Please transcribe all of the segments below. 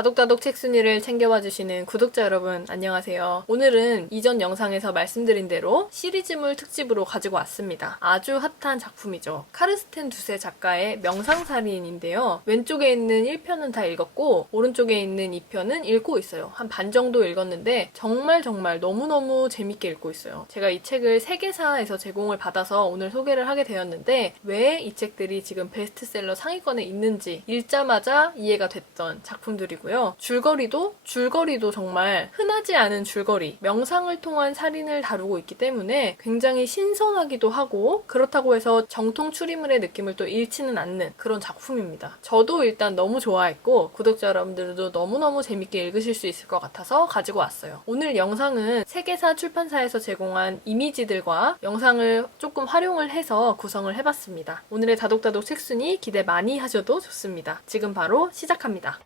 다독다독 책순위를 챙겨봐 주시는 구독자 여러분 안녕하세요. 오늘은 이전 영상에서 말씀드린 대로 시리즈물 특집으로 가지고 왔습니다. 아주 핫한 작품이죠. 카르스텐 두세 작가의 명상살인인데요. 왼쪽에 있는 1편은 다 읽었고 오른쪽에 있는 2편은 읽고 있어요. 한 반 정도 읽었는데 정말 너무너무 재밌게 읽고 있어요. 제가 이 책을 세계사에서 제공을 받아서 오늘 소개를 하게 되었는데 왜 이 책들이 지금 베스트셀러 상위권에 있는지 읽자마자 이해가 됐던 작품들이고요. 줄거리도 정말 흔하지 않은 줄거리, 명상을 통한 살인을 다루고 있기 때문에 굉장히 신선하기도 하고 그렇다고 해서 정통 추리물의 느낌을 또 잃지는 않는 그런 작품입니다. 저도 일단 너무 좋아했고 구독자 여러분들도 너무너무 재밌게 읽으실 수 있을 것 같아서 가지고 왔어요. 오늘 영상은 세계사 출판사에서 제공한 이미지들과 영상을 조금 활용을 해서 구성을 해봤습니다. 오늘의 다독다독 책순위 기대 많이 하셔도 좋습니다. 지금 바로 시작합니다.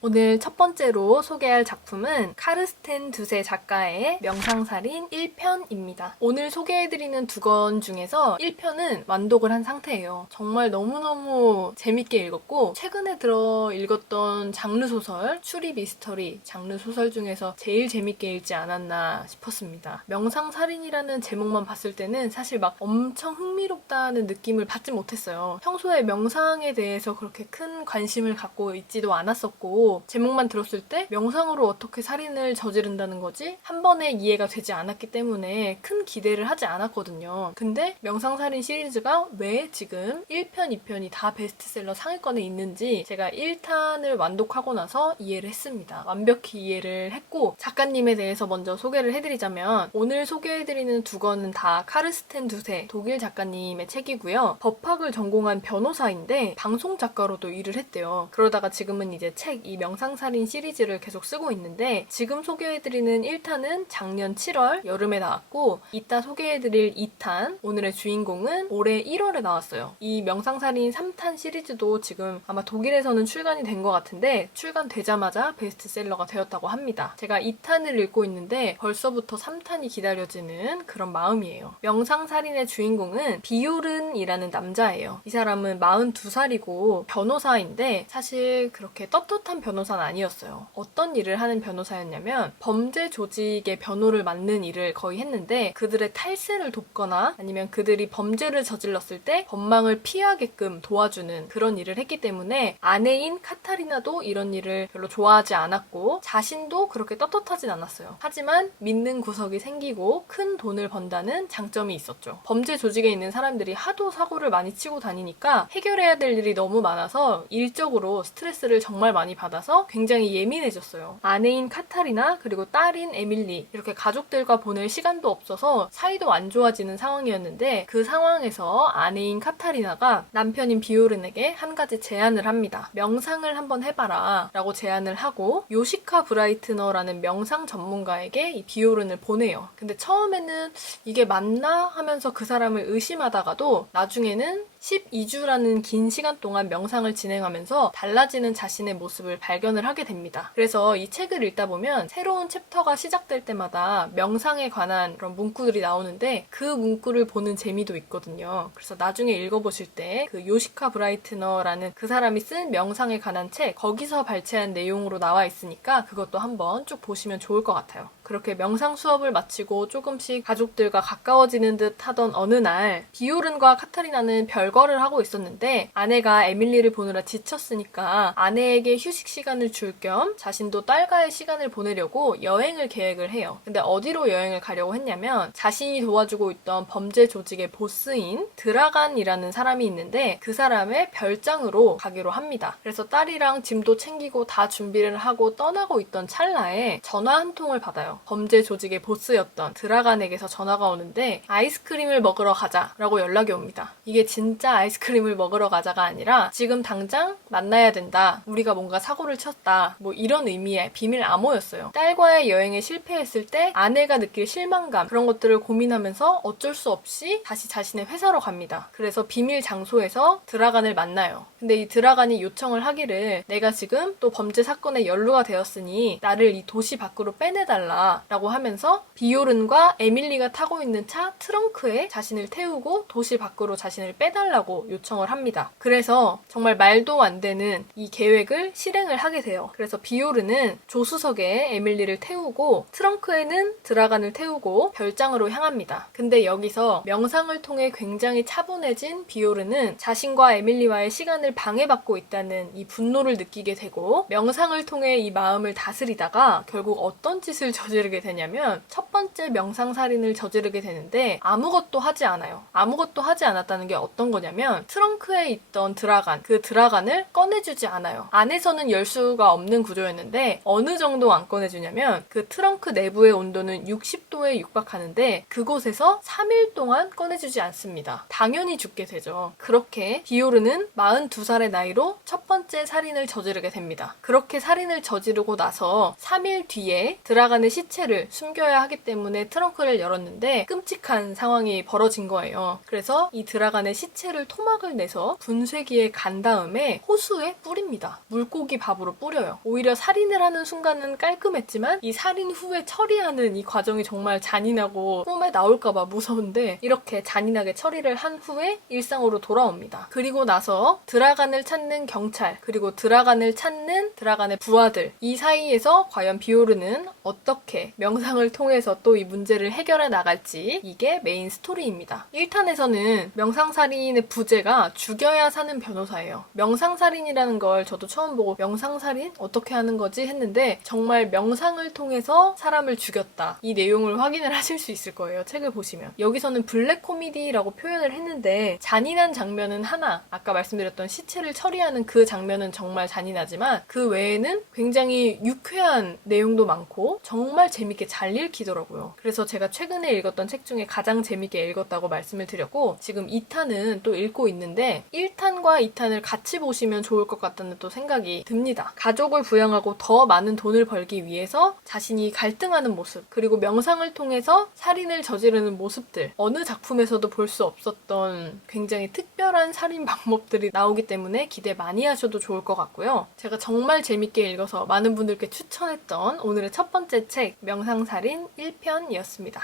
오늘 첫 번째로 소개할 작품은 카르스텐 두세 작가의 명상살인 1편입니다. 오늘 소개해드리는 두 권 중에서 1편은 완독을 한 상태예요. 정말 너무너무 재밌게 읽었고 최근에 들어 읽었던 장르소설, 추리 미스터리 장르소설 중에서 제일 재밌게 읽지 않았나 싶었습니다. 명상살인이라는 제목만 봤을 때는 사실 막 엄청 흥미롭다는 느낌을 받지 못했어요. 평소에 명상에 대해서 그렇게 큰 관심을 갖고 있지도 않았었고 제목만 들었을 때 명상으로 어떻게 살인을 저지른다는 거지? 한 번에 이해가 되지 않았기 때문에 큰 기대를 하지 않았거든요. 근데 명상살인 시리즈가 왜 지금 1편, 2편이 다 베스트셀러 상위권에 있는지 제가 1탄을 완독하고 나서 이해를 했습니다. 완벽히 이해를 했고 작가님에 대해서 먼저 소개를 해드리자면 오늘 소개해드리는 두 권은 다 카르스텐 두세 독일 작가님의 책이고요. 법학을 전공한 변호사인데 방송 작가로도 일을 했대요. 그러다가 지금은 이제 이 명상살인 시리즈를 계속 쓰고 있는데 지금 소개해드리는 1탄은 작년 7월 여름에 나왔고 이따 소개해드릴 2탄 오늘의 주인공은 올해 1월에 나왔어요. 이 명상살인 3탄 시리즈도 지금 아마 독일에서는 출간이 된 것 같은데 출간되자마자 베스트셀러가 되었다고 합니다. 제가 2탄을 읽고 있는데 벌써부터 3탄이 기다려지는 그런 마음이에요. 명상살인의 주인공은 비오른이라는 남자예요. 이 사람은 42살이고 변호사인데 사실 그렇게 떳떳한 변호사는 아니었어요. 어떤 일을 하는 변호사였냐면 범죄 조직의 변호를 맡는 일을 거의 했는데 그들의 탈세를 돕거나 아니면 그들이 범죄를 저질렀을 때 법망을 피하게끔 도와주는 그런 일을 했기 때문에 아내인 카타리나도 이런 일을 별로 좋아하지 않았고 자신도 그렇게 떳떳하진 않았어요. 하지만 믿는 구석이 생기고 큰 돈을 번다는 장점이 있었죠. 범죄 조직에 있는 사람들이 하도 사고를 많이 치고 다니니까 해결해야 될 일이 너무 많아서 일적으로 스트레스를 정말 많이 받아서 굉장히 예민해졌어요. 아내인 카타리나 그리고 딸인 에밀리 이렇게 가족들과 보낼 시간도 없어서 사이도 안 좋아지는 상황이었는데 그 상황에서 아내인 카타리나가 남편인 비오른에게 한 가지 제안을 합니다. 명상을 한번 해봐라 라고 제안을 하고 요시카 브라이트너라는 명상 전문가에게 이 비오른을 보내요. 근데 처음에는 이게 맞나 하면서 그 사람을 의심하다가도 나중에는 12주라는 긴 시간 동안 명상을 진행하면서 달라지는 자신의 모습을 발견을 하게 됩니다. 그래서 이 책을 읽다 보면 새로운 챕터가 시작될 때마다 명상에 관한 그런 문구들이 나오는데 그 문구를 보는 재미도 있거든요. 그래서 나중에 읽어보실 때 그 요시카 브라이트너라는 그 사람이 쓴 명상에 관한 책 거기서 발췌한 내용으로 나와 있으니까 그것도 한번 쭉 보시면 좋을 것 같아요. 그렇게 명상 수업을 마치고 조금씩 가족들과 가까워지는 듯 하던 어느 날 비오른과 카타리나는 별거를 하고 있었는데 아내가 에밀리를 보느라 지쳤으니까 아내에게 휴식 시간을 줄 겸 자신도 딸과의 시간을 보내려고 여행을 계획을 해요. 근데 어디로 여행을 가려고 했냐면 자신이 도와주고 있던 범죄 조직의 보스인 드라간이라는 사람이 있는데 그 사람의 별장으로 가기로 합니다. 그래서 딸이랑 짐도 챙기고 다 준비를 하고 떠나고 있던 찰나에 전화 한 통을 받아요. 범죄 조직의 보스였던 드라간에게서 전화가 오는데 아이스크림을 먹으러 가자라고 연락이 옵니다. 이게 진짜 아이스크림을 먹으러 가자가 아니라 지금 당장 만나야 된다. 우리가 뭔가 사고를 쳤다. 뭐 이런 의미의 비밀 암호였어요. 딸과의 여행에 실패했을 때 아내가 느낄 실망감 그런 것들을 고민하면서 어쩔 수 없이 다시 자신의 회사로 갑니다. 그래서 비밀 장소에서 드라간을 만나요. 근데 이 드라간이 요청을 하기를 내가 지금 또 범죄 사건에 연루가 되었으니 나를 이 도시 밖으로 빼내달라 해달라 라고 하면서 비오른과 에밀리가 타고 있는 차 트렁크에 자신을 태우고 도시 밖으로 자신을 빼달라고 요청을 합니다. 그래서 정말 말도 안 되는 이 계획을 실행을 하게 돼요. 그래서 비오른은 조수석에 에밀리를 태우고 트렁크에는 드라간을 태우고 별장으로 향합니다. 근데 여기서 명상을 통해 굉장히 차분해진 비오른은 자신과 에밀리와의 시간을 방해받고 있다는 이 분노를 느끼게 되고 명상을 통해 이 마음을 다스리다가 결국 어떤 짓을 저지르게 되냐면 첫 번째 명상살인을 저지르게 되는데 아무것도 하지 않아요. 아무것도 하지 않았다는 게 어떤 거냐면 트렁크에 있던 드라간, 그 드라간을 꺼내주지 않아요. 안에서는 열 수가 없는 구조였는데 어느 정도 안 꺼내주냐면 그 트렁크 내부의 온도는 60도에 육박하는데 그곳에서 3일 동안 꺼내주지 않습니다. 당연히 죽게 되죠. 그렇게 비오르는 42살의 나이로 첫 번째 살인을 저지르게 됩니다. 그렇게 살인을 저지르고 나서 3일 뒤에 드라간의 시체를 숨겨야 하기 때문에 트렁크를 열었는데 끔찍한 상황이 벌어진 거예요. 그래서 이 드라간의 시체를 토막을 내서 분쇄기에 간 다음에 호수에 뿌립니다. 물고기 밥으로 뿌려요. 오히려 살인을 하는 순간은 깔끔했지만 이 살인 후에 처리하는 이 과정이 정말 잔인하고 꿈에 나올까봐 무서운데 이렇게 잔인하게 처리를 한 후에 일상으로 돌아옵니다. 그리고 나서 드라간을 찾는 경찰 그리고 드라간을 찾는 드라간의 부하들 이 사이에서 과연 비오르는 어떻게 명상을 통해서 또 이 문제를 해결해 나갈지 이게 메인 스토리입니다. 1탄에서는 명상살인의 부제가 죽여야 사는 변호사예요. 명상살인이라는 걸 저도 처음 보고 명상살인? 어떻게 하는 거지? 했는데 정말 명상을 통해서 사람을 죽였다. 이 내용을 확인을 하실 수 있을 거예요. 책을 보시면. 여기서는 블랙 코미디라고 표현을 했는데 잔인한 장면은 하나, 아까 말씀드렸던 시체를 처리하는 그 장면은 정말 잔인하지만 그 외에는 굉장히 유쾌한 내용도 많고 정말 재밌게 잘 읽히더라고요. 그래서 제가 최근에 읽었던 책 중에 가장 재밌게 읽었다고 말씀을 드렸고 지금 2탄은 또 읽고 있는데 1탄과 2탄을 같이 보시면 좋을 것 같다는 또 생각이 듭니다. 가족을 부양하고 더 많은 돈을 벌기 위해서 자신이 갈등하는 모습 그리고 명상을 통해서 살인을 저지르는 모습들 어느 작품에서도 볼 수 없었던 굉장히 특별한 살인 방법들이 나오기 때문에 기대 많이 하셔도 좋을 것 같고요. 제가 정말 재밌게 읽어서 많은 분들께 추천했던 오늘의 첫 번째 책 명상살인 1편이었습니다.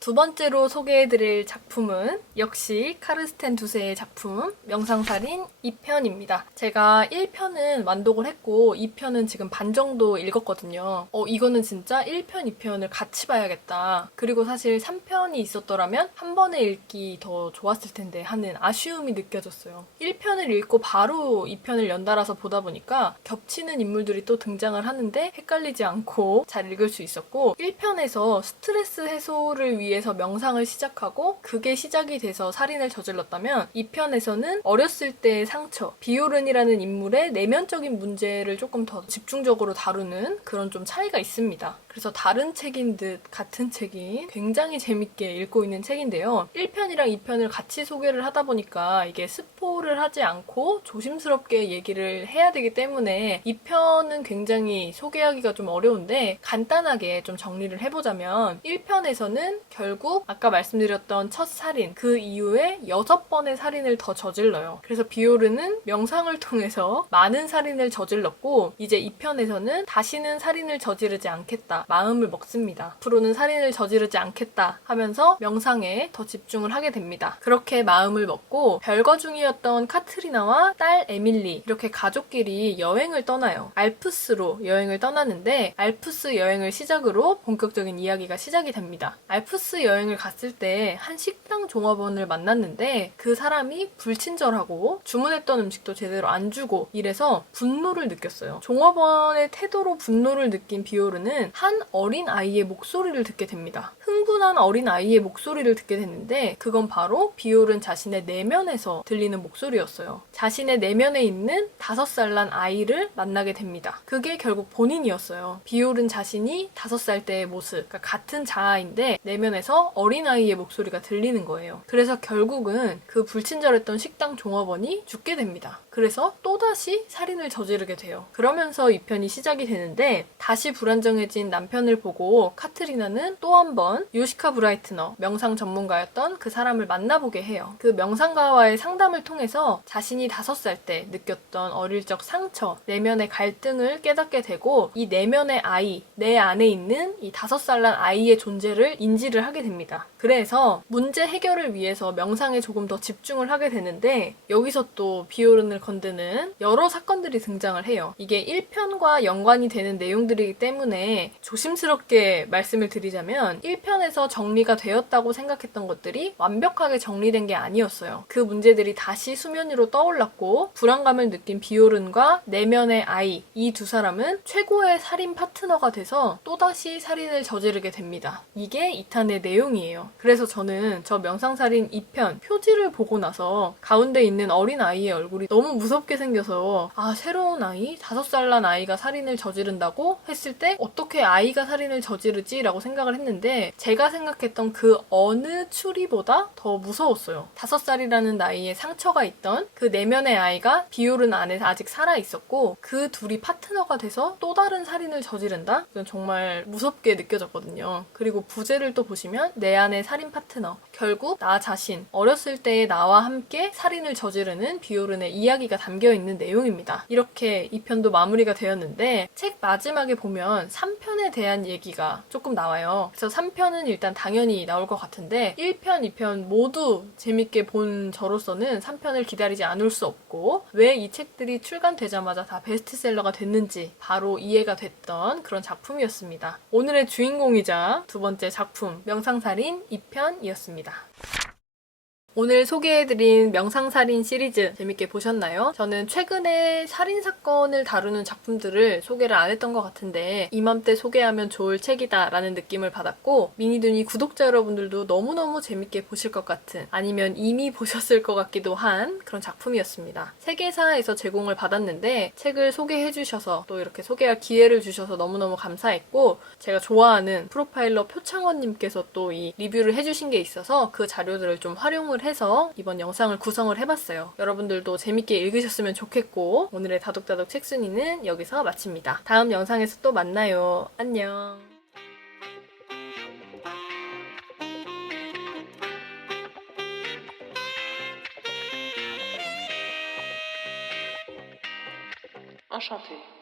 두 번째로 소개해드릴 작품은 역시 카르스텐 두세의 작품 명상살인 2편입니다. 제가 1편은 완독을 했고 2편은 지금 반 정도 읽었거든요. 이거는 진짜 1편, 2편을 같이 봐야겠다. 그리고 사실 3편이 있었더라면 한 번에 읽기 더 좋았을 텐데 하는 아쉬움이 느껴졌어요. 1편을 읽고 바로 2편을 연달아서 보다 보니까 겹치는 인물들이 또 등장을 하는데 헷갈리지 않고 잘 읽을 수 있었고 1편에서 스트레스 해소를 위해서 명상을 시작하고 그게 시작이 돼서 살인을 저질렀다면 2편에서는 어렸을 때의 상처, 비오른이라는 인물의 내면적인 문제를 조금 더 집중적으로 다루는 그런 좀 차이가 있습니다. 그래서 다른 책인 듯 같은 책이 굉장히 재밌게 읽고 있는 책인데요. 1편이랑 2편을 같이 소개를 하다 보니까 이게 스포를 하지 않고 조심스럽게 얘기를 해야 되기 때문에 2편은 굉장히 소개하기가 좀 어려운데 간단하게 좀 정리를 해보자면 1편에서는 결국 아까 말씀드렸던 첫 살인 그 이후에 6번의 살인을 더 저질러요. 그래서 비오르는 명상을 통해서 많은 살인을 저질렀고 이제 2편에서는 다시는 살인을 저지르지 않겠다 마음을 먹습니다. 앞으로는 살인을 저지르지 않겠다 하면서 명상에 더 집중을 하게 됩니다. 그렇게 마음을 먹고 별거 중이었던 카트리나와 딸 에밀리 이렇게 가족끼리 여행을 떠나요. 알프스로 여행을 떠나는데 알프스 여행을 시작으로 본격적인 이야기가 시작이 됩니다. 알프스 여행을 갔을 때 한 식당 종업원을 만났는데 그 사람이 불친절하고 주문했던 음식도 제대로 안 주고 이래서 분노를 느꼈어요. 종업원의 태도로 분노를 느낀 비오르는 한 어린 아이의 목소리를 듣게 됩니다. 흥분한 어린 아이의 목소리를 듣게 됐는데 그건 바로 비오른 자신의 내면에서 들리는 목소리였어요. 자신의 내면에 있는 5살 난 아이를 만나게 됩니다. 그게 결국 본인이었어요. 비오른 자신이 5살 때의 모습, 그러니까 같은 자아인데 내면에서 어린아이의 목소리가 들리는 거예요. 그래서 결국은 그 불친절했던 식당 종업원이 죽게 됩니다. 그래서 또다시 살인을 저지르게 돼요. 그러면서 이 편이 시작이 되는데 다시 불안정해진 남편을 보고 카트리나는 또 한 번 요시카 브라이트너, 명상 전문가였던 그 사람을 만나보게 해요. 그 명상가와의 상담을 통해서 자신이 5살 때 느꼈던 어릴 적 상처, 내면의 갈등을 깨닫게 되고 이 내면의 아이, 내 안에 있는 이 5살 난 아이의 존재를 인지를 하게 됩니다. 그래서 문제 해결을 위해서 명상에 조금 더 집중을 하게 되는데 여기서 또 비오른을 건드는 여러 사건들이 등장을 해요. 이게 1편과 연관이 되는 내용들이기 때문에 조심스럽게 말씀을 드리자면 1편에서 정리가 되었다고 생각했던 것들이 완벽하게 정리된 게 아니었어요. 그 문제들이 다시 수면 위로 떠올랐고 불안감을 느낀 비오른과 내면의 아이, 이 두 사람은 최고의 살인 파트너가 돼서 또다시 살인을 저지르게 됩니다. 이게 2탄의 내용이에요. 그래서 저는 저 명상살인 2편 표지를 보고 나서 가운데 있는 어린 아이의 얼굴이 너무 무섭게 생겨서 새로운 아이? 5살 난 아이가 살인을 저지른다고 했을 때 어떻게 아이가 살인을 저지르지? 라고 생각을 했는데 제가 생각했던 그 어느 추리보다 더 무서웠어요. 5살이라는 나이에 상처가 있던 그 내면의 아이가 비오른 안에 아직 살아있었고 그 둘이 파트너가 돼서 또 다른 살인을 저지른다? 이건 정말 무섭게 느껴졌거든요. 그리고 부제를 또 보시면 내 안의 살인 파트너, 결국 나 자신, 어렸을 때의 나와 함께 살인을 저지르는 비오른의 이야기가 담겨있는 내용입니다. 이렇게 2편도 마무리가 되었는데 책 마지막에 보면 3편에 대한 얘기가 조금 나와요. 그래서 3편은 일단 당연히 나올 것 같은데 1편, 2편 모두 재밌게 본 저로서는 3편을 기다리지 않을 수 없고 왜 이 책들이 출간되자마자 다 베스트셀러가 됐는지 바로 이해가 됐던 그런 작품이었습니다. 오늘의 주인공이자 두 번째 작품 명상살인 2편이었습니다. 오늘 소개해드린 명상살인 시리즈 재밌게 보셨나요? 저는 최근에 살인사건을 다루는 작품들을 소개를 안 했던 것 같은데 이맘때 소개하면 좋을 책이다 라는 느낌을 받았고 미니두니 구독자 여러분들도 너무너무 재밌게 보실 것 같은 아니면 이미 보셨을 것 같기도 한 그런 작품이었습니다. 세계사에서 제공을 받았는데 책을 소개해주셔서 또 이렇게 소개할 기회를 주셔서 너무너무 감사했고 제가 좋아하는 프로파일러 표창원님께서 또 이 리뷰를 해주신 게 있어서 그 자료들을 좀 활용을 해서 이번 영상을 구성을 해봤어요. 여러분들도 재밌게 읽으셨으면 좋겠고 오늘의 다독다독 책순이는 여기서 마칩니다. 다음 영상에서 또 만나요. 안녕. Enchanté.